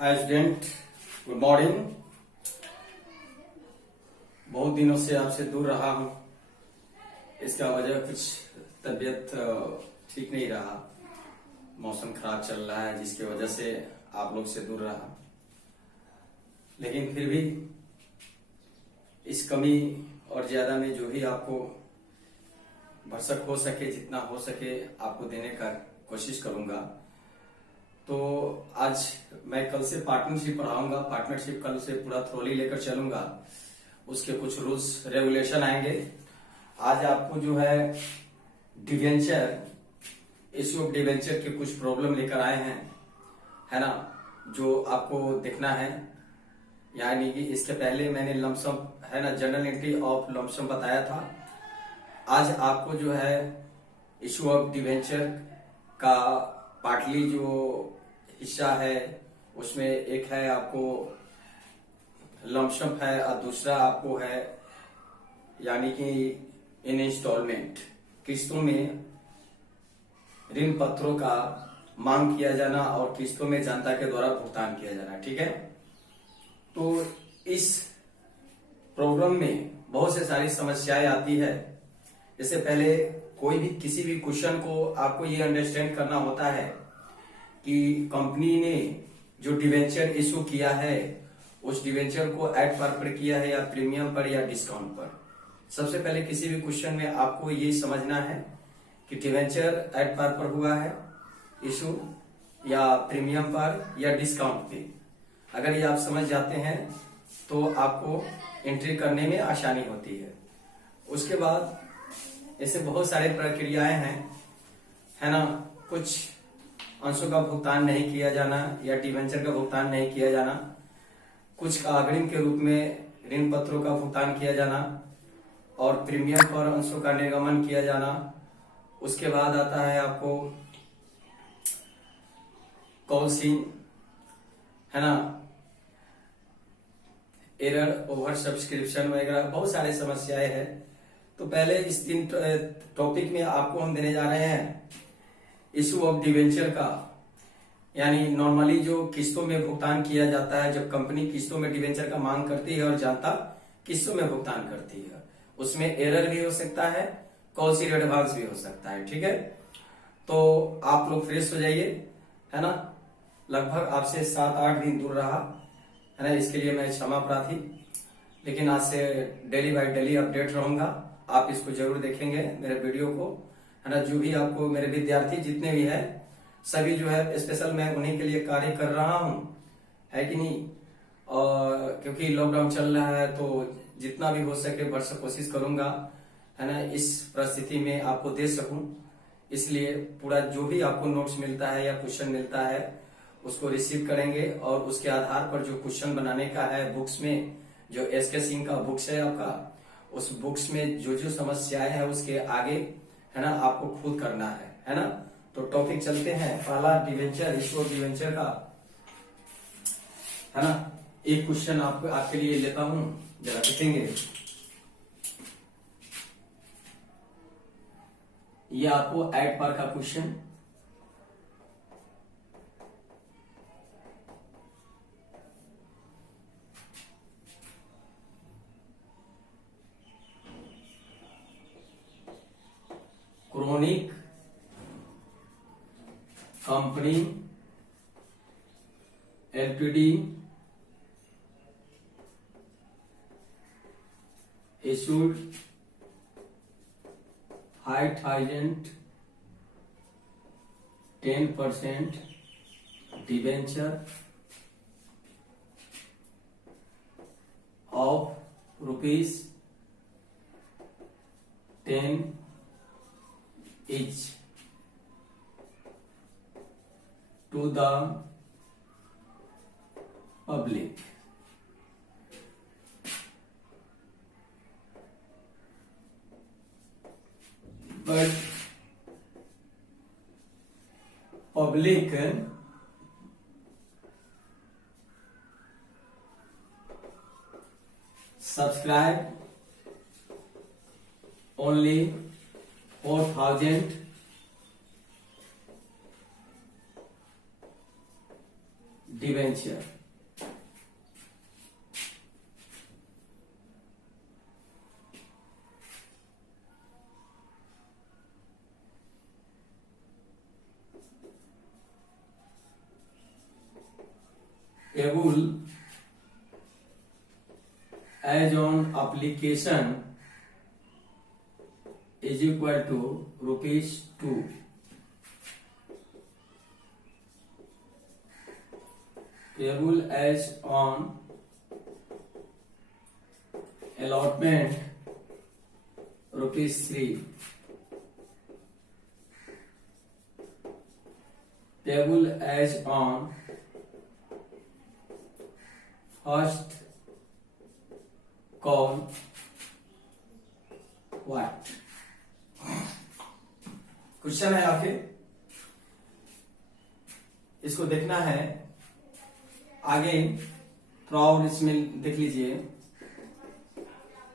Hi student, good morning. बहुत दिनों से आपसे दूर रहा हूं। इसका वजह कुछ तबीयत ठीक नहीं रहा। मौसम खराब चल रहा है जिसकी वजह से आप लोग से दूर रहा। लेकिन फिर भी इस कमी और ज्यादा में जो भी आपको भरसक हो सके, जितना हो सके आपको देने का कोशिश करूंगा। तो आज मैं कल से पार्टनरशिप पढ़ाऊंगा। पार्टनरशिप कल से पूरा थ्योरी लेकर चलूंगा। उसके कुछ रूल्स रेगुलेशन आएंगे। आज आपको जो है डिवेंचर, इश्यू ऑफ डिवेंचर की कुछ प्रॉब्लम लेकर आए हैं, है ना, जो आपको देखना है। यानी कि इसके पहले मैंने लमसम, है ना, जनरल एंट्री ऑफ लमसम बताया था। आज आपको जो है इश्यू ऑफ डिवेंचर का पार्टली जो हिस्सा है उसमें एक है आपको लमसम है और दूसरा आपको है यानी कि इन इंस्टॉलमेंट, किस्तों में ऋण पत्रों का मांग किया जाना और किस्तों में जनता के द्वारा भुगतान किया जाना। ठीक है। तो इस प्रॉब्लम में बहुत से सारी समस्याएं आती है। इससे पहले कोई भी किसी भी क्वेश्चन को आपको ये अंडरस्टैंड करना होता है कि कंपनी ने जो डिवेंचर इशू किया है उस डिवेंचर को एट पार पर किया है या प्रीमियम पर या डिस्काउंट पर। सबसे पहले किसी भी क्वेश्चन में आपको ये समझना है कि डिवेंचर एट पार पर हुआ है इशू या प्रीमियम पर या डिस्काउंट पे। अगर ये आप समझ जाते हैं तो आपको एंट्री करने में आसानी होती है। उसके बाद ऐसे बहुत सारे प्रक्रियाएं हैं, है ना। कुछ अंशों का भुगतान नहीं किया जाना या डिवेंचर का भुगतान नहीं किया जाना, कुछ का अग्रिम के रूप में ऋण पत्रों का भुगतान किया जाना और प्रीमियम पर अंशों का निर्गमन किया जाना। उसके बाद आता है आपको कॉल्सिंग, है ना, एरर, ओवर सब्सक्रिप्शन वगैरह बहुत सारे समस्याएं हैं। तो पहले इस तीन टॉपिक में आपको हम देने जा रहे हैं इशू ऑफ डिवेंचर का। यानी नॉर्मली जो किस्तों में भुगतान किया जाता है, जब कंपनी किस्तों में डिवेंचर का मांग करती है और जनता किस्तों में भुगतान करती है, उसमें एरर भी हो सकता है, कॉल्सिंग एडवांस भी हो सकता है। ठीक है। तो आप लोग फ्रेश हो जाइए, है ना। लगभग आपसे 7-8 दिन दूर रहा, है ना, इसके लिए मैं क्षमा प्रार्थी। लेकिन आज से डेली बाय डेली अपडेट रहूंगा। आप इसको जरूर देखेंगे मेरे वीडियो को, है ना। जो भी आपको मेरे विद्यार्थी जितने भी है सभी जो है स्पेशल मैं उन्हीं के लिए कार्य कर रहा हूँ, है कि नहीं। और क्योंकि लॉकडाउन चल रहा है तो जितना भी हो सके भरसक कोशिश करूंगा, है ना, इस परिस्थिति में आपको दे सकूं। इसलिए पूरा जो भी आपको नोट्स मिलता है या क्वेश्चन मिलता है उसको रिसीव करेंगे और उसके आधार पर जो क्वेश्चन बनाने का है बुक्स में, जो एसके सिंह का बुक्स है आपका, उस बुक्स में जो जो समस्याएं हैं उसके आगे, है ना, आपको खुद करना है ना। तो टॉपिक चलते हैं। पहला डिवेंचर, इशू ऑफ डिवेंचर का, है ना। एक क्वेश्चन आपके लिए लेता हूं, जरा देखेंगे। ये आपको एड पर का question, chronic company LTD issued 5,000 10% debenture of rupees 10 each to the public. But public subscribe only 4,000 debenture. payable as on application is equal to ₹2। payable as on allotment ₹3। payable as on first call what। Question है आपके, इसको देखना है आगे थोड़ा और इसमें देख लीजिए।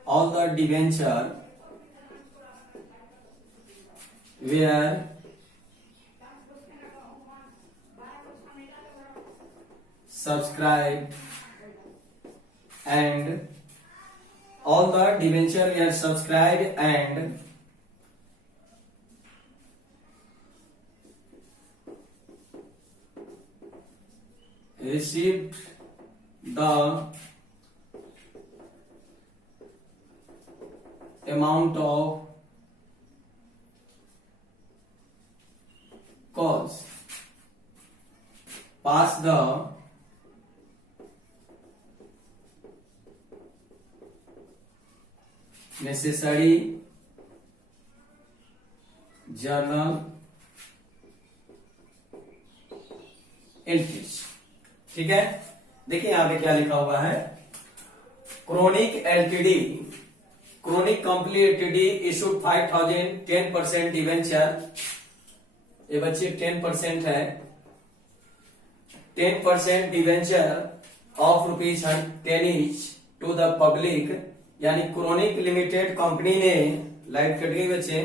All the debenture were subscribed and all the debenture were subscribed and received the amount of calls, pass the necessary journal entries. ठीक है, देखिए यहां पे क्या लिखा हुआ है। Chronic LTD, Chronic company LTD issued 5000 10% debenture. ये बच्चे 10% है, 10% debenture of ₹10 each to the public. यानी क्रोनिक लिमिटेड कंपनी ने, लाइट कट गई बच्चे,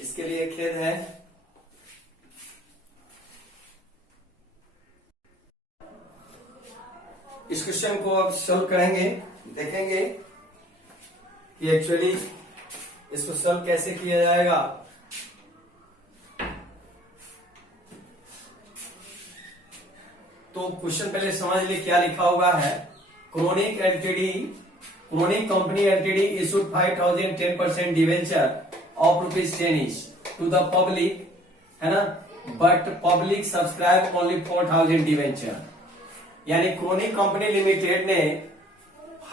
इसके लिए खेद है। इस क्वेश्चन को अब सॉल्व करेंगे, देखेंगे कि एक्चुअली इसको सॉल्व कैसे किया जाएगा। तो क्वेश्चन पहले समझ लिए क्या लिखा हुआ है। Chronic LTD, Chronic company LTD issued 5000 10% debenture of ₹10 each to the public, है ना, but public subscribe only 4000 debenture. यानी क्रोनिक कंपनी लिमिटेड ने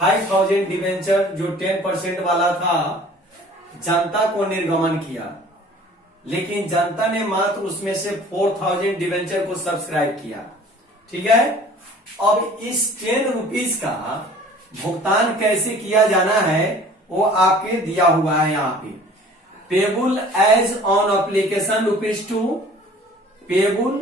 5000 डिवेंचर जो 10% वाला था जनता को निर्गमन किया, लेकिन जनता ने मात्र उसमें से 4000 डिवेंचर को सब्सक्राइब किया। ठीक है, अब इस ₹10 का भुगतान कैसे किया जाना है वो आपके दिया हुआ है यहाँ पे। Payable as on application ₹2, payable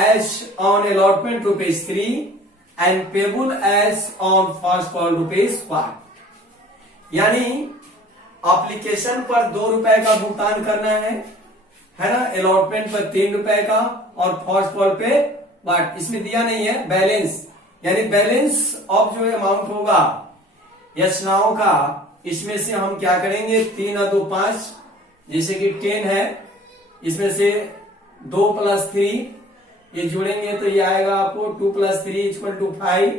as on allotment ₹3 and payable as on first call ₹5। यानी एप्लीकेशन पर ₹2 का भुगतान करना है ना, अलॉटमेंट पर ₹3 का और फर्स्ट कॉल पे बट इसमें दिया नहीं है बैलेंस, यानी बैलेंस ऑफ जो अमाउंट होगा योजनाओं का, इसमें से हम क्या करेंगे 3 और 2 5, जैसे कि 10 है, इसमें से 2 + 3 ये जोड़ेंगे तो ये आएगा आपको 2 + 3 = 5,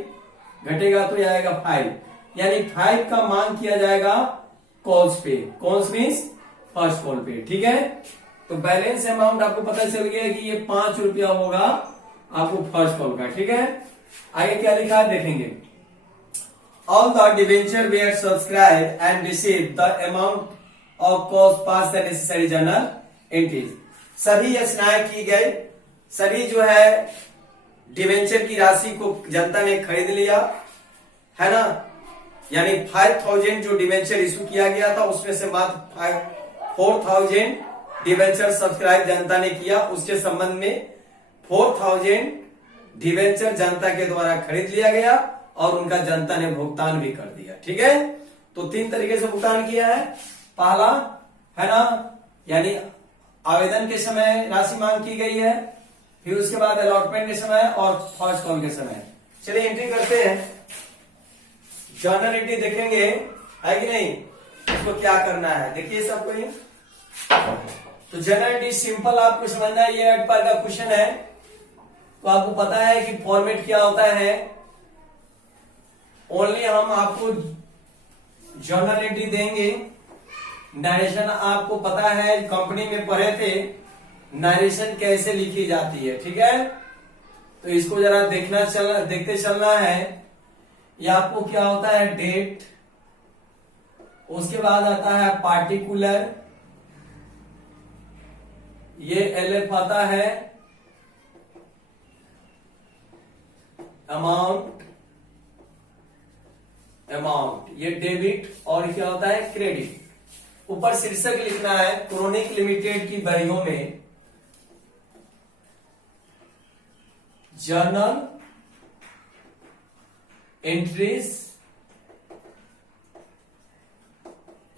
घटेगा तो ये आएगा 5। यानी 5 का मांग किया जाएगा कॉल्स पे, कॉल्स मीन्स फर्स्ट कॉल पे। ठीक है, तो बैलेंस अमाउंट आपको पता चल गया कि ये ₹5 होगा आपको फर्स्ट कॉल का। ठीक है, आगे क्या लिखा है देखेंगे। All the debenture were subscribe and receive the amount of cost pass the necessary journal entries. सभी योजनाएं की गई, सभी जो है डिवेंचर की राशि को जनता ने खरीद लिया, है ना। यानी 5000 जो डिवेंचर इशू किया गया था उसमें से मात्र 4000 डिवेंचर सब्सक्राइब जनता ने किया। उसके संबंध में 4000 डिवेंचर जनता के द्वारा खरीद लिया गया और उनका जनता ने भुगतान भी कर दिया। ठीक है, तो 3 तरीके से भुगतान किया है। पहला है ना, यानी आवेदन के समय राशि मांग की गई है फिर उसके बाद अलॉटमेंट के समय और फर्स्ट कॉल के समय। चलिए एंट्री करते हैं। जर्नल एंट्री देखेंगे, है कि नहीं, इसको क्या करना है देखिए सबको। ये तो जर्नल एंट्री सिंपल आपको समझना है, ये 8 पार का क्वेश्चन है, तो आपको पता है कि फॉर्मेट क्या होता है। ओनली हम आपको जर्नल एंट्री देंगे। नरेशन आपको पता है, कंपनी में पढ़े थे नरेशन कैसे लिखी जाती है, ठीक है। तो इसको जरा देखते चलना है। ये आपको क्या होता है, डेट, उसके बाद आता है पार्टिकुलर, ये एलएफ आता है, अमाउंट, ये डेबिट, और क्या होता है क्रेडिट। ऊपर शीर्षक लिखना है, क्रोनिक लिमिटेड की बड़ियों में journal entries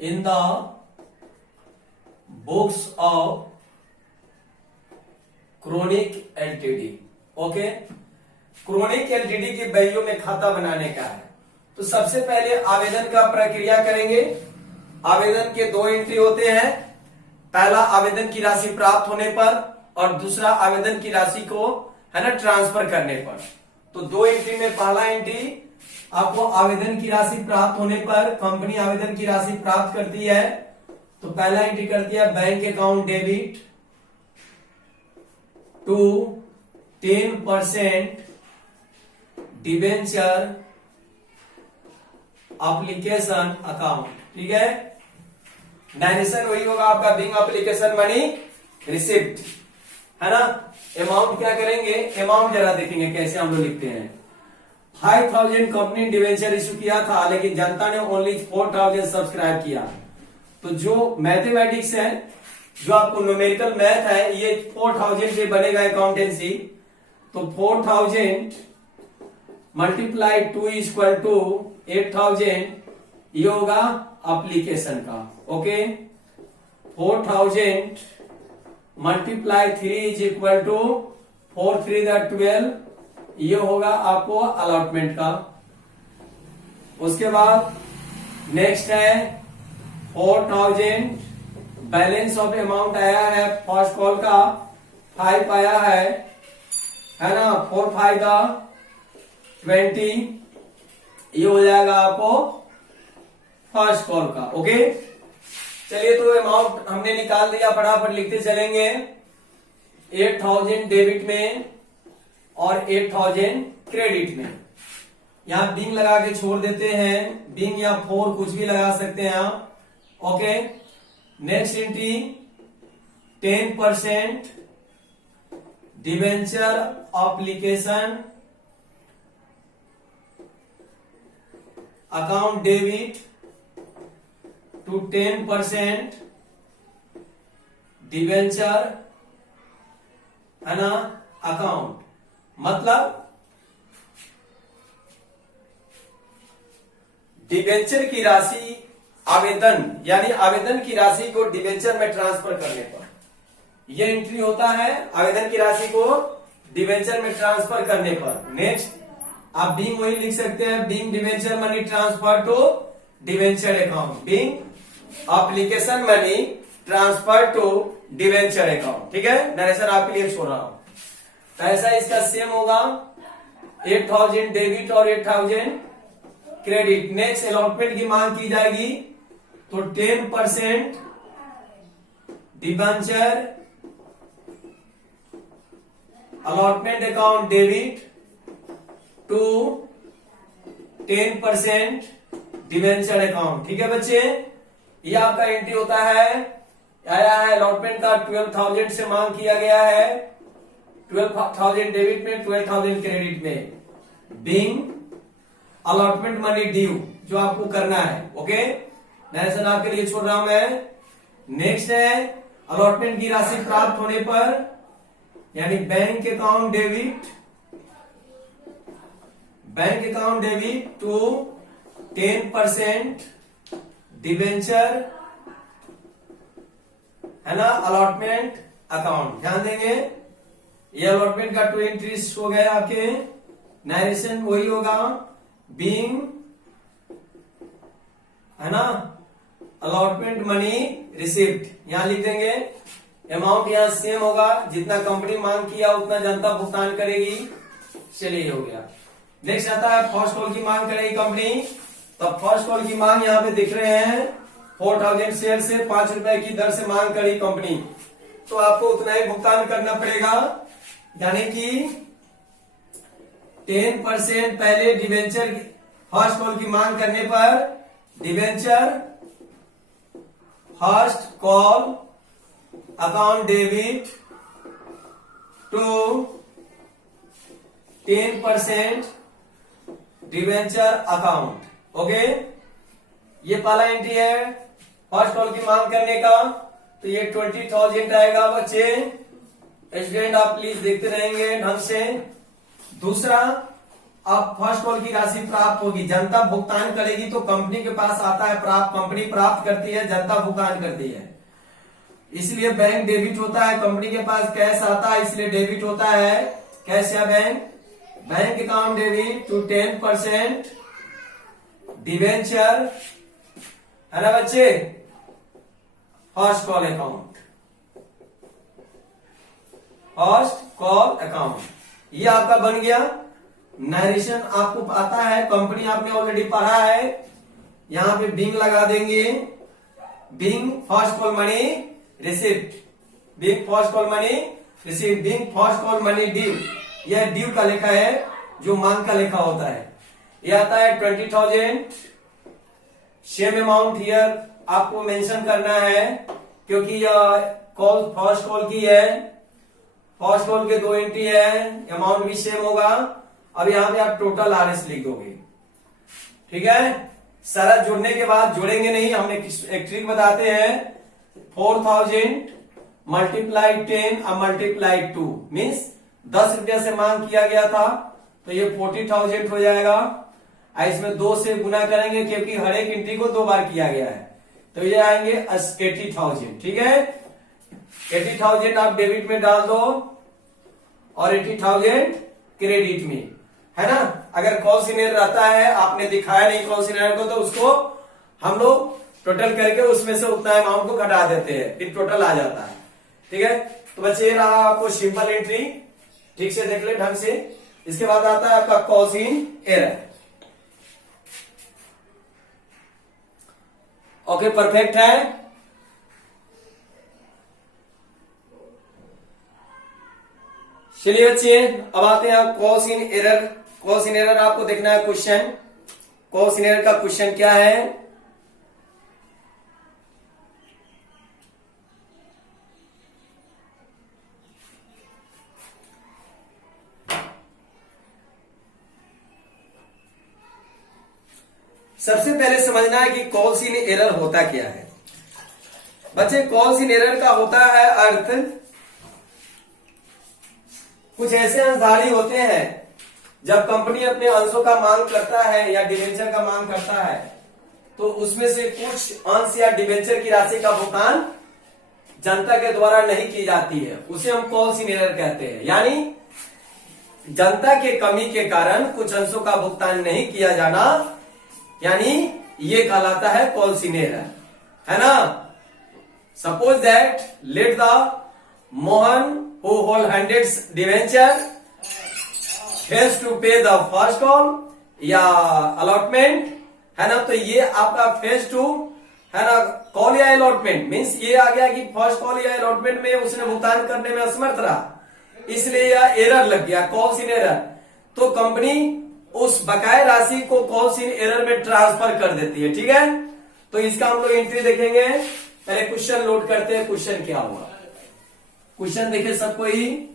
in the books of chronic LTD. Okay, chronic LTD की बहियों में खाता बनाने का है। तो सबसे पहले आवेदन का प्रक्रिया करेंगे। आवेदन के 2 एंट्री होते हैं, पहला आवेदन की राशि प्राप्त होने पर और दूसरा आवेदन की राशि को है ना ट्रांसफर करने पर। तो 2 एंट्री में पहला एंट्री आपको आवेदन की राशि प्राप्त होने पर, कंपनी आवेदन की राशि प्राप्त करती है तो पहला एंट्री करती है bank account debit to 10% debenture application account, ठीक है। नरेशन वही होगा आपका, बिंग एप्लीकेशन मनी रिसिप्ट, है ना। अमाउंट क्या करेंगे, अमाउंट जरा देखेंगे कैसे हम लोग लिखते हैं। 5000 कंपनी डिवेंचर इश्यू किया था, लेकिन जनता ने ओनली 4000 सब्सक्राइब किया। तो जो मैथमेटिक्स है, जो आपको न्यूमेरिकल मैथ है, ये 4000 से बनेगा अकाउंटेंसी। तो 4000 मल्टीप्लाई 2 इक्वल टू 8000, ये होगा एप्लीकेशन का। Okay, 4000 multiply 3 is equal to 4 3 12, ये होगा आपको अलॉटमेंट का। उसके बाद नेक्स्ट है 4000 बैलेंस ऑफ अमाउंट आया है फर्स्ट कॉल का 5 आया है ना। 4 5 का 20, ये हो जाएगा आपको फर्स्ट कॉल का। ओके, चलिए तो अमाउंट हमने निकाल दिया, फटाफट लिखते चलेंगे। 8000 डेबिट में और 8000 क्रेडिट में। यहां बिंग लगा के छोड़ देते हैं, बिंग या 4 कुछ भी लगा सकते हैं आप। Okay, next entry 10% debenture application account debit to 10% debenture, है ना, अकाउंट। मतलब डिवेंचर की राशि आवेदन, यानी आवेदन की राशि को डिवेंचर में ट्रांसफर करने पर यह एंट्री होता है, आवेदन की राशि को डिवेंचर में ट्रांसफर करने पर। नेक्स्ट आप बिंग वही लिख सकते हैं, being debenture money transfer to debenture account, being application money transfer to debenture account, ठीक है। नरेशन आपके लिए छोड़ रहा हूं। तो ऐसा इसका सेम होगा, 8000 डेबिट और 8000 क्रेडिट। नेक्स्ट अलॉटमेंट की मांग की जाएगी, तो 10% debenture allotment account debit to 10% debenture account, ठीक है बच्चे। ये आपका एंट्री होता है, आया है अलॉटमेंट का 12000 से मांग किया गया है, 12000 डेबिट में 12000 क्रेडिट में, बिंग अलॉटमेंट मनी ड्यू जो आपको करना है। ओके, नरेशन आपके लिए छोड़ रहा हूं मैं। नेक्स्ट है अलॉटमेंट की राशि प्राप्त होने पर, यानी bank account debit, bank account debit to 10% debenture, है ना, अलॉटमेंट अकाउंट। ध्यान देंगे ये अलॉटमेंट का 2 एंट्रीज हो गए आपके। नरेशन वही होगा, बीइंग, है ना, अलॉटमेंट मनी रिसिप्ट, यहां लिख देंगे। अमाउंट यहां सेम होगा, जितना कंपनी मांग किया उतना जनता भुगतान करेगी। चलिए हो गया। नेक्स्ट आता है फर्स्ट कॉल की मांग करेगी कंपनी। तो फर्स्ट कॉल की मांग यहाँ पे दिख रहे हैं 4000 शेयर से 5 रुपए की दर से मांग करी कंपनी, तो आपको उतना ही भुगतान करना पड़ेगा, यानी कि 10% पहले डिवेंचर, फर्स्ट कॉल की मांग करने पर debenture first call account debit to 10% debenture account. Okay, ये पहला एंट्री है फर्स्ट कॉल की मांग करने का, तो ये 20,000 आएगा बच्चे। स्टूडेंट आप प्लीज देखते रहेंगे ढंग से। दूसरा, आप फर्स्ट कॉल की राशि प्राप्त होगी, जनता भुगतान करेगी तो कंपनी के पास आता है प्राप्त, कंपनी प्राप्त करती है, जनता भुगतान करती है, इसलिए बैंक डेबिट होता है। कंपनी के पास कैश आता है इसलिए डेबिट होता है, कैश या bank. Bank account debit to 10% debenture, है ना बच्चे, first call account, first call account, ये आपका बन गया। नरेशन आपको आता है, कंपनी आपने ऑलरेडी पढ़ा है, यहां पे बिंग लगा देंगे, being first call money receipt, being first call money receipt, being first call money due, यह ड्यू का लेखा है जो मांग का लेखा होता है। यह आता है 20,000। सेम अमाउंट हियर आपको मेंशन करना है, क्योंकि यह कॉल फर्स्ट कॉल की है, फर्स्ट कॉल के 2 एंट्री है, अमाउंट भी सेम होगा। अब यहां पे आप टोटल आरएस लिख दोगे, ठीक है। सारा जोड़ने के बाद, जोड़ेंगे नहीं, हम एक ट्रिक बताते हैं। 4,000 मल्टीप्लाई 10 और मल्टीप्लाई 2 मीन्स 10 रुपया से मांग किया गया था, तो ये 40,000 हो जाएगा। इसमें 2 से गुना करेंगे क्योंकि हर एक एंट्री को 2 बार किया गया है, तो ये आएंगे 80,000, ठीक है। 80,000 आप डेबिट में डाल दो और 80,000 क्रेडिट में, है ना। अगर कॉल सिनेरियो रहता है, आपने दिखाया नहीं कॉल सिनेरियो को, तो उसको हम लोग टोटल करके उसमें से उतना अमाउंट को घटा देते हैं, फिर टोटल आ जाता है, ठीक है। तो बच्चे ये रहा आपको सिंपल एंट्री, ठीक से देख ले ढंग से। इसके बाद आता है आपका कॉज इन एरर। ओके, परफेक्ट है। चलिए बच्चे, अब आते हैं कॉज इन एरर। कॉज इन एरर आपको देखना है क्वेश्चन। कॉज इन एरर का क्वेश्चन क्या है? सबसे पहले समझना है कि कॉज इन एरर होता क्या है। बच्चे, कॉज इन एरर का होता है अर्थ, कुछ ऐसे अंशधारी होते हैं, जब कंपनी अपने अंशों का मांग करता है या डिवेंचर का मांग करता है, तो उसमें से कुछ अंश या डिवेंचर की राशि का भुगतान जनता के द्वारा नहीं की जाती है, उसे हम कॉज इन एरर कहते हैं। यानी जनता के कमी के कारण कुछ अंशों का भुगतान नहीं किया जाना, यानी ये कहलाता है कॉज इन एरर, है ना। Suppose that let the Mohan who hold 100 debenture has to pay the first call या अलॉटमेंट, है ना। तो ये आपका फेज टू, है ना, कॉल या अलॉटमेंट मीन्स ये आ गया कि फर्स्ट कॉल या अलॉटमेंट में उसने भुगतान करने में असमर्थ रहा, इसलिए यह एरर लग गया, कॉल्स इन एरर। तो कंपनी उस बकाया राशि को कॉल्स इन एरर में ट्रांसफर कर देती है, ठीक है। तो इसका हम लोग एंट्री देखेंगे। पहले क्वेश्चन लोड करते हैं। क्वेश्चन क्या हुआ, क्वेश्चन देखे सबको ही।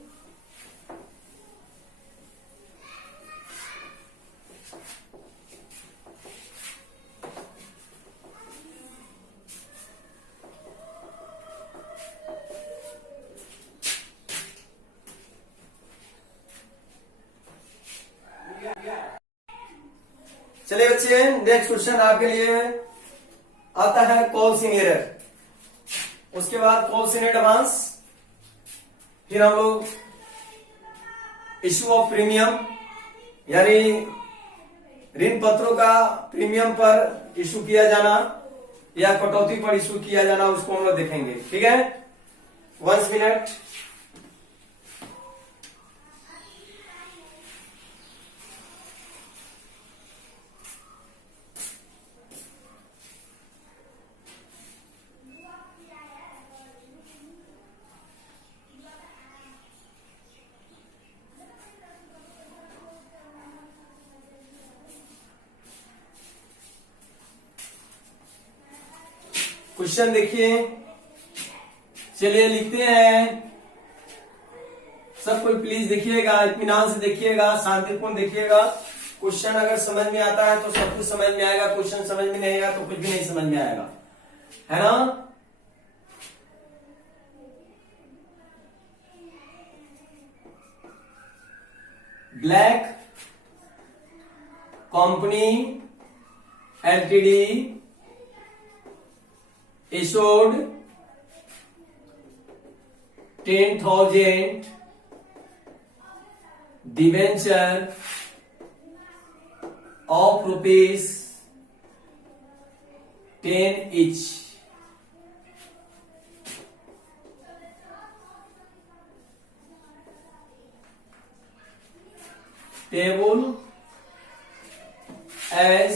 चलिए बच्चे, नेक्स्ट क्वेश्चन आपके लिए आता है कॉल्स इन एरर, उसके बाद कॉल्स इन एडवांस, फिर हम लोग इश्यू ऑफ प्रीमियम, यानी ऋण पत्रों का प्रीमियम पर इशू किया जाना या कटौती पर इशू किया जाना, उसको हम लोग देखेंगे। ठीक है, 1 मिनट। क्वेश्चन देखिए, चलिए लिखते हैं। सब कोई प्लीज देखिएगा, इत्मीनान से देखिएगा, शांतिपूर्ण देखिएगा। क्वेश्चन अगर समझ में आता है तो सब कुछ समझ में आएगा, क्वेश्चन समझ में नहीं आएगा तो कुछ भी नहीं समझ में आएगा, है ना। Black company LTD issued 10,000 debenture of rupees 10 each. Payable as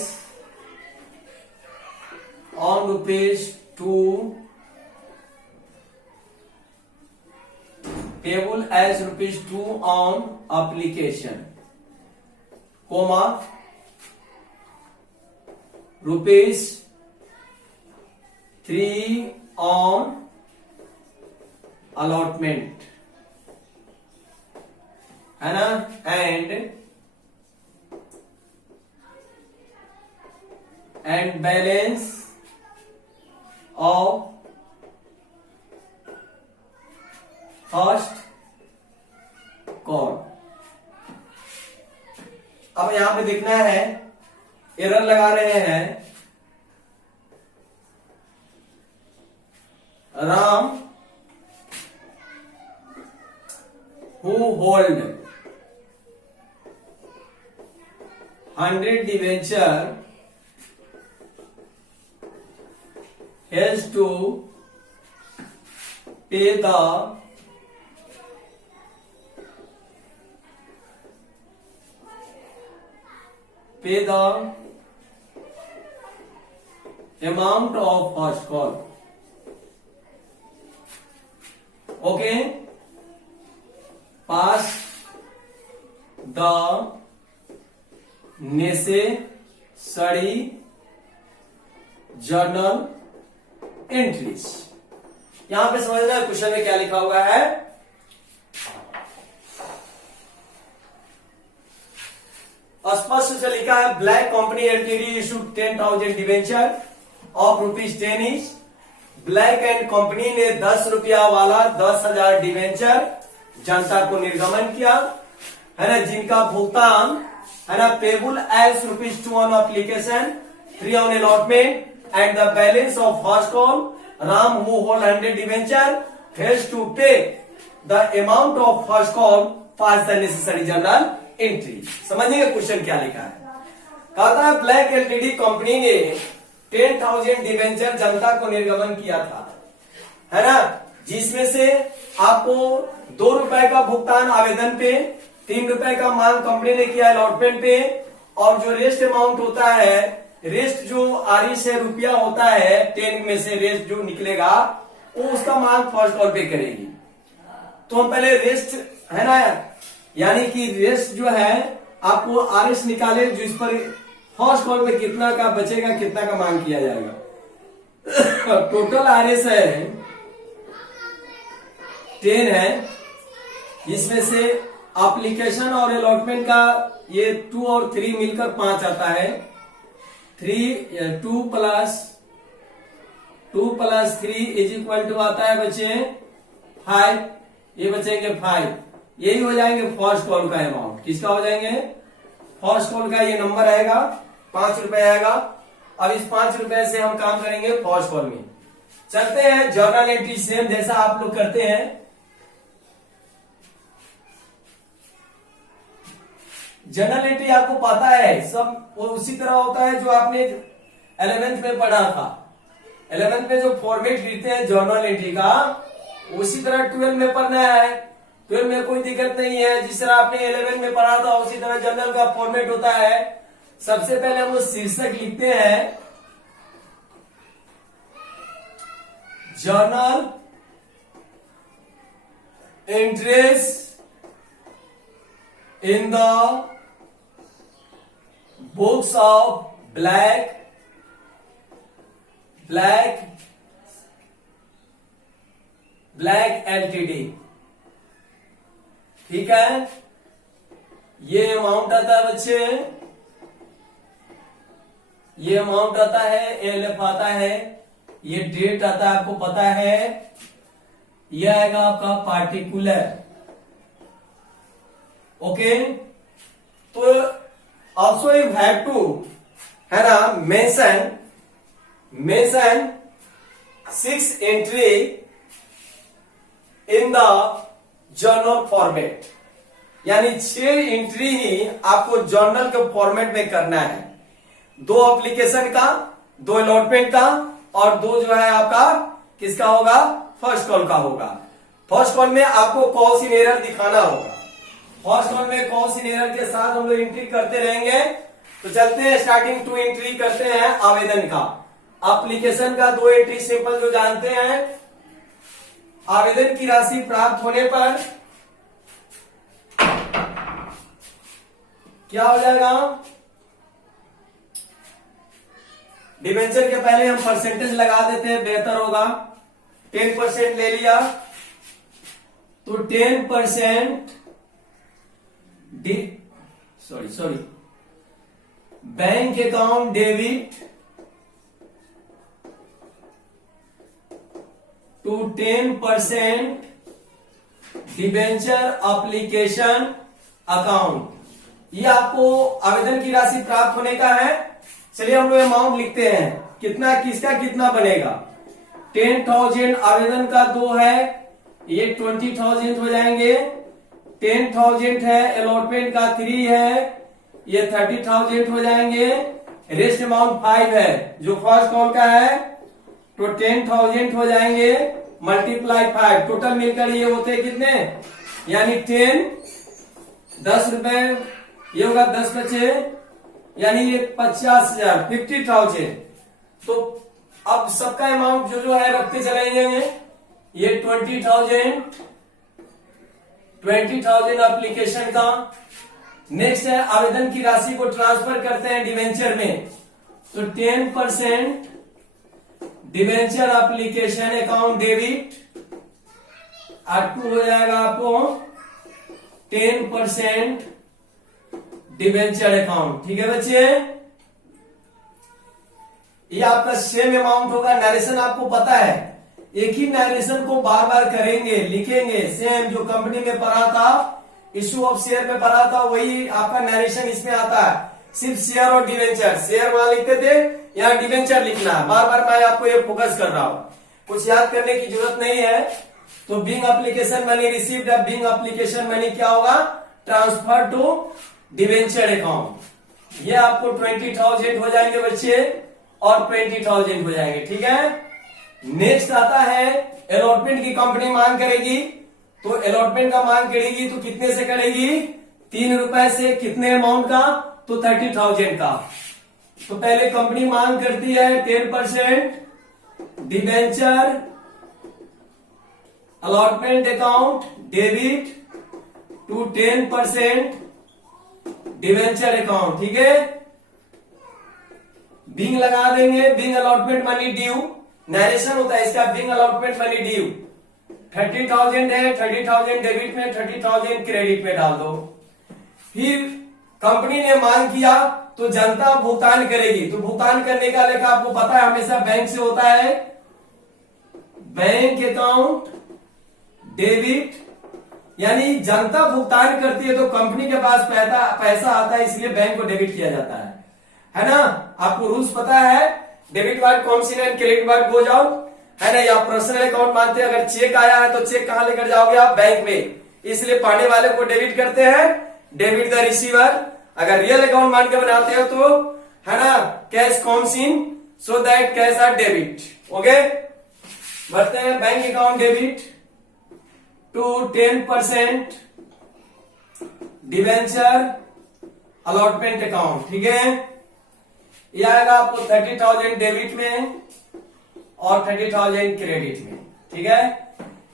on rupees 2, payable as rupees 2 on application, comma rupees 3 on allotment, है ना, and balance of first call. अब यहां पे देखना है, एरर लगा रहे हैं। Ram who hold 100 debenture has to pay the amount of first call. Okay, pass the necessary journal entries. यहां पे समझना है क्वेश्चन में क्या लिखा हुआ है। स्पष्ट से लिखा है, black company LTD issued 10,000 debenture of ₹10 each. Black and company ने 10 रुपया वाला 10,000 डिवेंचर जनता को निर्गमन किया, है ना, जिनका भुगतान, है ना, payable as ₹2 on application, 3 on allotment and the balance of first call. Ram who hold 100 debenture has to pay the amount of first call, pass the necessary journal entry. समझिए क्वेश्चन क्या लिखा है। कहता है ब्लैक एलटीडी कंपनी ने 10,000 debenture जनता को निर्गमन किया था, है ना, जिसमें से आपको 2 रुपए का भुगतान आवेदन पे, 3 रुपए का मांग कंपनी ने किया अलॉटमेंट पे, और जो रेस्ट अमाउंट होता है, रेस्ट जो आरी से रुपया होता है, 10 में से रेस्ट जो निकलेगा वो उसका मांग फर्स्ट कॉल पे करेगी। तो हम पहले रेस्ट, है ना, यानी कि रेस्ट जो है आपको आरएस निकाले, जो इस पर फर्स्ट कॉल पे कितना का बचेगा, कितना का मांग किया जाएगा। टोटल आरएस है 10 है, जिसमें से एप्लीकेशन और अलॉटमेंट का ये 2 और 3 मिलकर 5 आता है। 2 प्लस 3 इज इक्वल टू आता है बच्चे 5, ये बचेंगे 5, यही हो जाएंगे फर्स्ट कॉल का अमाउंट। किसका हो जाएंगे? फर्स्ट कॉल का ये नंबर आएगा, 5 रुपए आएगा। अब इस 5 रुपए से हम काम करेंगे फर्स्ट कॉल में। चलते हैं जर्नल एंट्री, सेम जैसा आप लोग करते हैं। जर्नल एंट्री आपको पता है सब वो उसी तरह होता है जो आपने 11th में पढ़ा था। 11th में जो फॉर्मेट लिखते हैं जर्नल एंट्री का उसी तरह 12 में पढ़ना है। 12 में कोई दिक्कत नहीं है, जिस तरह आपने 11 में पढ़ा था उसी तरह जर्नल का फॉर्मेट होता है। सबसे पहले हम लोग शीर्षक लिखते हैं journal entries in the books of black LTD. ठीक है, ये अमाउंट आता है बच्चे, ये अमाउंट आता है, एलएफ आता है, ये डेट आता है आपको पता है, ये आएगा आपका पार्टिकुलर। ओके, तो ऑल्सो यू हैव टू है ना mention 6 entry in the journal format, यानी 6 एंट्री ही आपको जर्नल के फॉर्मेट में करना है। 2 एप्लीकेशन का, 2 अलॉटमेंट का और 2 जो है आपका किसका होगा, फर्स्ट कॉल का होगा। फर्स्ट कॉल में आपको कॉल्स इन एरर दिखाना होगा। फर्स्ट कॉल में कॉल्स इन एरर के साथ हम लोग एंट्री करते रहेंगे। तो चलते हैं, स्टार्टिंग 2 एंट्री करते हैं आवेदन का। एप्लीकेशन का 2 एंट्री सिंपल जो जानते हैं, आवेदन की राशि प्राप्त होने पर क्या हो जाएगा, डिबेंचर के पहले हम परसेंटेज लगा देते हैं, बेहतर होगा। 10% ले लिया तो 10% sorry bank account debit to 10% debenture application account. ये आपको आवेदन की राशि प्राप्त होने का है। चलिए हम लोग अमाउंट लिखते हैं, कितना किसका कितना बनेगा। 10,000 आवेदन का 2 है, ये 20,000 हो जाएंगे। 10,000 है, अलॉटमेंट का 3 है, ये 30,000 हो जाएंगे। रेस्ट अमाउंट 5 है जो फर्स्ट कॉल का है, तो 10,000 हो जाएंगे मल्टीप्लाई 5, टोटल मिलकर ये होते हैं कितने, यानी 10 रुपए, ये होगा 10 बचे, यानी ये 50,000 50,000। तो अब सबका अमाउंट जो है रखते चले जाएंगे। ये 20,000 एप्लीकेशन का। नेक्स्ट है आवेदन की राशि को ट्रांसफर करते हैं डिवेंचर में, तो 10% डिवेंचर एप्लीकेशन अकाउंट डेबिट और 2 हो जाएगा आपको 10% डिवेंचर अकाउंट। ठीक है बच्चे, ये आपका सेम अमाउंट होगा। नरेशन आपको पता है, एक ही नरेशन को बार बार करेंगे, लिखेंगे, सेम जो कंपनी में पढ़ा था, इशू ऑफ शेयर में पढ़ा था, वही आपका नरेशन इसमें आता है। सिर्फ शेयर और डिवेंचर, शेयर वहां लिखते थे, यहाँ डिवेंचर लिखना है। बार बार मैं आपको ये फोकस कर रहा हूं, कुछ याद करने की जरूरत नहीं है। तो being application money received, being application money क्या होगा, ट्रांसफर टू डिवेंचर अकाउंट। ये आपको 20,000 हो जाएंगे बच्चे और 20,000 हो जाएंगे। ठीक है, नेक्स्ट आता है अलॉटमेंट की कंपनी मांग करेगी, तो अलॉटमेंट का मांग करेगी तो कितने से करेगी, 3 रुपए से। कितने अमाउंट का, तो 30,000 का। तो पहले कंपनी मांग करती है 10% debenture allotment account debit to 10% debenture account. ठीक है, बिंग लगा देंगे, being allotment money due, narration होता है इसका, बिंग अलॉटमेंट मनी ड्यू 30,000 है, 30,000 डेबिट में, 30,000 क्रेडिट में डाल दो। फिर कंपनी ने मांग किया तो जनता भुगतान करेगी, तो भुगतान करने का लेखा आपको पता है हमेशा बैंक से होता है, बैंक अकाउंट डेबिट, यानी जनता भुगतान करती है तो कंपनी के पास पैसा आता है, इसलिए बैंक को डेबिट किया जाता है ना। आपको रूल्स पता है, डेबिट कार्ड कौन सी है, क्रेडिट कार्ड गो जाओ, है ना, या पर्सनल अकाउंट मानते हैं। अगर चेक आया है तो चेक कहां लेकर जाओगे आप, बैंक में, इसलिए पाने वाले को डेबिट करते हैं, डेबिट द रिसीवर, अगर रियल अकाउंट मान के बनाते हो तो है ना cash comes in so that cash are debit. Okay, बढ़ते हैं bank account debit to 10% debenture allotment account. ठीक है, यह आएगा आपको 30,000 डेबिट में और 30,000 क्रेडिट में। ठीक है,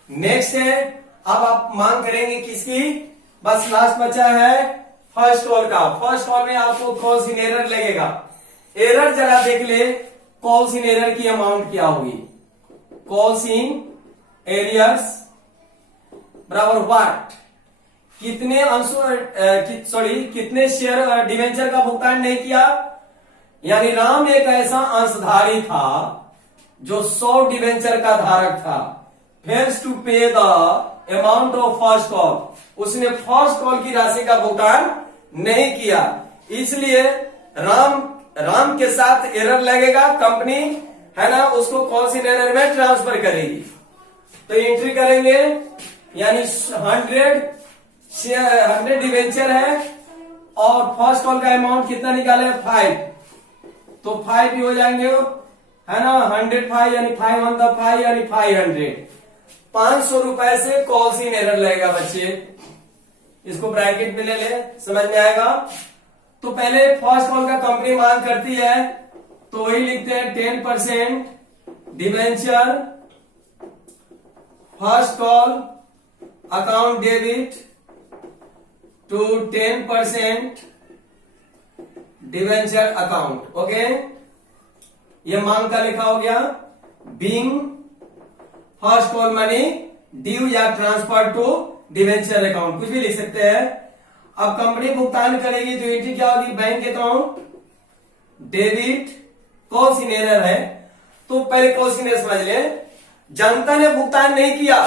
नेक्स्ट है, अब आप मांग करेंगे किसकी, बस लास्ट बचा है फर्स्ट कॉल का। फर्स्ट कॉल में आपको कॉल्स इन एरर लगेगा। एरर जरा देख ले, कॉल्स इन एरर की अमाउंट क्या होगी। कॉल्स इन एरियर्स बराबर व्हाट, कितने कितने शेयर डिवेंचर का भुगतान नहीं किया। यानी राम एक ऐसा अंशधारी था जो 100 डिवेंचर का धारक था, fails to pay the amount of first call, उसने फर्स्ट कॉल की राशि का भुगतान नहीं किया, इसलिए राम के साथ एरर लगेगा। कंपनी है ना उसको कॉल्स इन एरर में ट्रांसफर करेगी। तो एंट्री करेंगे, यानी 100 डिवेंचर है और फर्स्ट कॉल का अमाउंट कितना निकाले 5, तो 5 ही हो जाएंगे है ना। 105 यानी 5 on the 5 यानी 500, 500 रुपए से कॉल्स इन एरर लगेगा बच्चे। इसको ब्रैकेट में ले ले, समझ में आएगा। तो पहले फर्स्ट कॉल का कंपनी मांग करती है तो वही लिखते हैं 10% debenture first call account debit to 10% debenture account. Okay, ये मांग का लिखा हो गया। Being first call money due या ट्रांसफर टू डिवेंचर अकाउंट, कुछ भी लिख सकते हैं। अब कंपनी भुगतान करेगी तो एंट्री क्या होगी, बैंक अकाउंट डेबिट कॉल्स इन एरर है। तो पहले कॉल्स इन एरर समझ ले, जनता ने भुगतान नहीं किया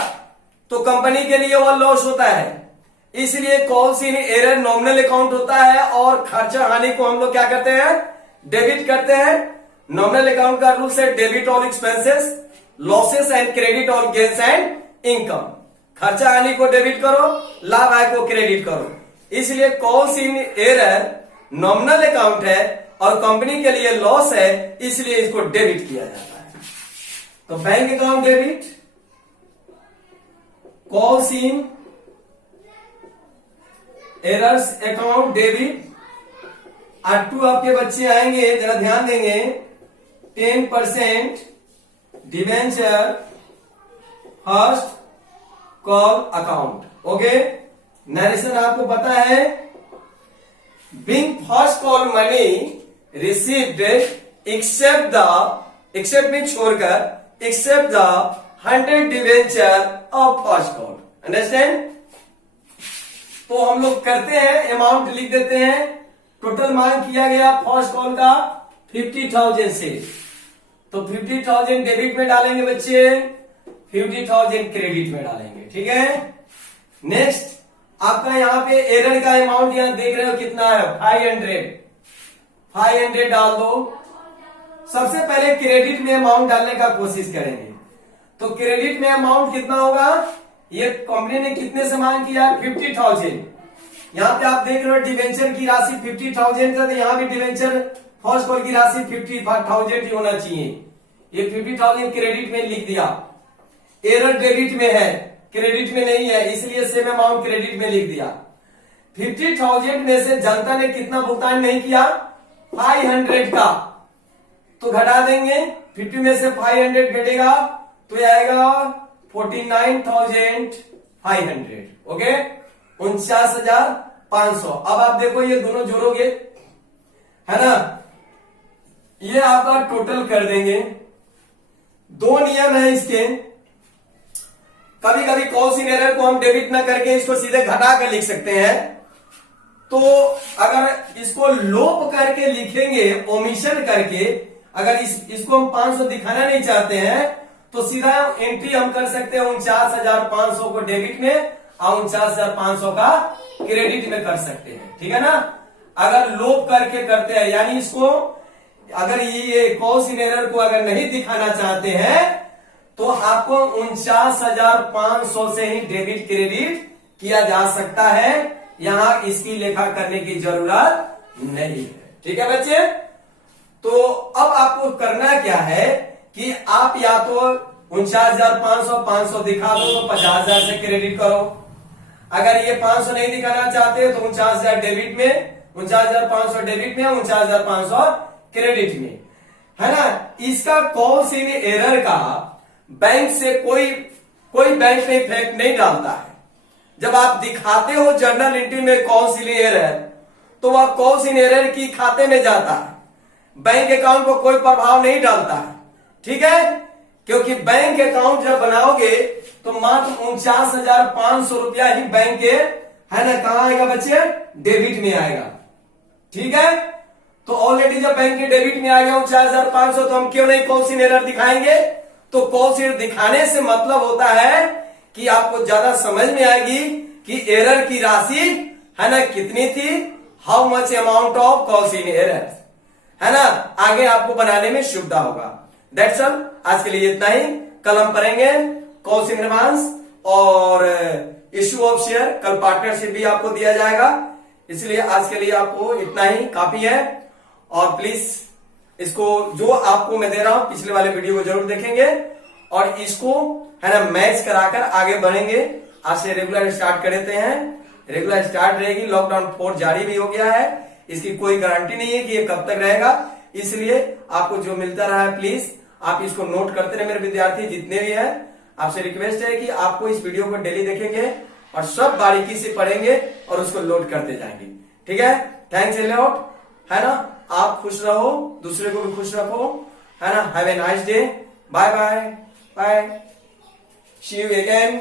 तो कंपनी के लिए वह लॉस होता है, इसलिए calls in error nominal account होता है और खर्चा हानि को हम लोग क्या करते हैं, डेबिट करते हैं। नॉमिनल अकाउंट का रूल है debit all expenses losses and credit all gains and income. खर्चा हानि को डेबिट करो, लाभ आय को क्रेडिट करो, इसलिए calls in error nominal account है और कंपनी के लिए लॉस है, इसलिए इसको डेबिट किया जाता है। तो bank account debit, calls in arrears account debit. R2 आपके बच्चे आएंगे, जरा ध्यान देंगे, 10% debenture first call account. Okay, narration आपको पता है, being first call money received except में छोड़कर except the 100 debenture of first call. Understand. तो हम लोग करते हैं, अमाउंट लिख देते हैं। टोटल मांग किया गया फर्स्ट कॉल का 50,000 से, तो 50,000 डेबिट में डालेंगे बच्चे, 50,000 क्रेडिट में डालेंगे। ठीक है, नेक्स्ट आपका यहाँ पे एरर का अमाउंट यहाँ देख रहे हो कितना है, 500 डाल दो। सबसे पहले क्रेडिट में अमाउंट डालने का कोशिश करेंगे, तो क्रेडिट में अमाउंट कितना होगा, ये कंपनी ने कितने से मांग किया, 50,000। यहाँ पे आप देख रहे हो डिवेंचर की राशि 50,000 था, तो यहाँ भी डिवेंचर फर्स्ट कॉल की राशि 50,000 ही होना चाहिए। ये 50,000 क्रेडिट में लिख दिया, एरर डेबिट में है, क्रेडिट में नहीं है, इसलिए सेम अमाउंट क्रेडिट में लिख दिया। 50,000 में से जनता ने कितना भुगतान नहीं किया, 500 का, तो घटा देंगे। 50 में से 500 घटेगा तो ये आएगा 49,500। ओके, 49,500। अब आप देखो ये दोनों जोड़ोगे है ना, ये आपका टोटल कर देंगे। दो नियम है इसके, कभी कभी कॉल्स इन एरर को हम डेबिट ना करके इसको सीधे घटा कर लिख सकते हैं, तो अगर इसको लोप करके लिखेंगे, ओमिशन करके, अगर इसको हम 500 दिखाना नहीं चाहते हैं तो सीधा एंट्री हम कर सकते हैं 49,500 को डेबिट में और 49,500 का क्रेडिट में कर सकते हैं। ठीक है ना, अगर लोप करके करते हैं, यानी इसको अगर ये कॉल्स इन एरर को अगर नहीं दिखाना चाहते हैं तो आपको 49,500 से ही डेबिट क्रेडिट किया जा सकता है। यहाँ इसकी लेखा करने की जरूरत नहीं है। ठीक है बच्चे, तो अब आपको करना क्या है कि आप या तो 49,500 दिखा दो तो 50,000 से क्रेडिट करो। अगर ये 500 नहीं दिखाना चाहते तो 49,000 डेबिट में, 49,500 डेबिट में, 49,500 क्रेडिट में, है ना। इसका कॉस्ट इन एरर का बैंक से कोई बैंक में इफेक्ट नहीं डालता है। जब आप दिखाते हो जर्नल एंट्री में कॉस्ट इन एरर, तो वह कॉस्ट इन एरर की खाते में जाता है, बैंक अकाउंट को कोई प्रभाव नहीं डालता है। ठीक है, क्योंकि बैंक अकाउंट जब बनाओगे तो मात्र 49,500 रुपया ही बैंक के, है ना, कहां आएगा बच्चे, डेबिट में आएगा। ठीक है, तो ऑलरेडी जब बैंक के डेबिट में आ गया 49,500, तो हम क्यों नहीं कॉस्ट इन एरर दिखाएंगे। तो कॉस्ट इन दिखाने से मतलब होता है कि आपको ज्यादा समझ में आएगी कि एरर की राशि, है ना, कितनी थी, how much amount of cost in error, है ना, आगे आपको बनाने में सुविधा होगा। दैट्स ऑल, आज के लिए इतना ही। कल हम पढ़ेंगे कॉस्ट इन एडवांस और इश्यू ऑफ शेयर, कल पार्टनरशिप भी आपको दिया जाएगा। इसलिए आज के लिए आपको इतना ही काफी है। और प्लीज इसको, जो आपको मैं दे रहा हूं, पिछले वाले वीडियो को जरूर देखेंगे और इसको, है ना, मैच कराकर आगे बढ़ेंगे। आज से रेगुलर स्टार्ट कर देते हैं, रेगुलर स्टार्ट रहेगी। लॉकडाउन 4 जारी भी हो गया है, इसकी कोई गारंटी नहीं है कि ये कब तक रहेगा। इसलिए आपको जो मिलता रहा है प्लीज आप इसको नोट करते रहे। मेरे विद्यार्थी जितने भी हैं, आपसे रिक्वेस्ट है कि आपको इस वीडियो को डेली देखेंगे और सब बारीकी से पढ़ेंगे और उसको लोड करते जाएंगे। ठीक है, थैंक्स ए लॉट, है ना। आप खुश रहो, दूसरे को भी खुश रखो, है ना। Have a nice day, bye bye bye, see you again.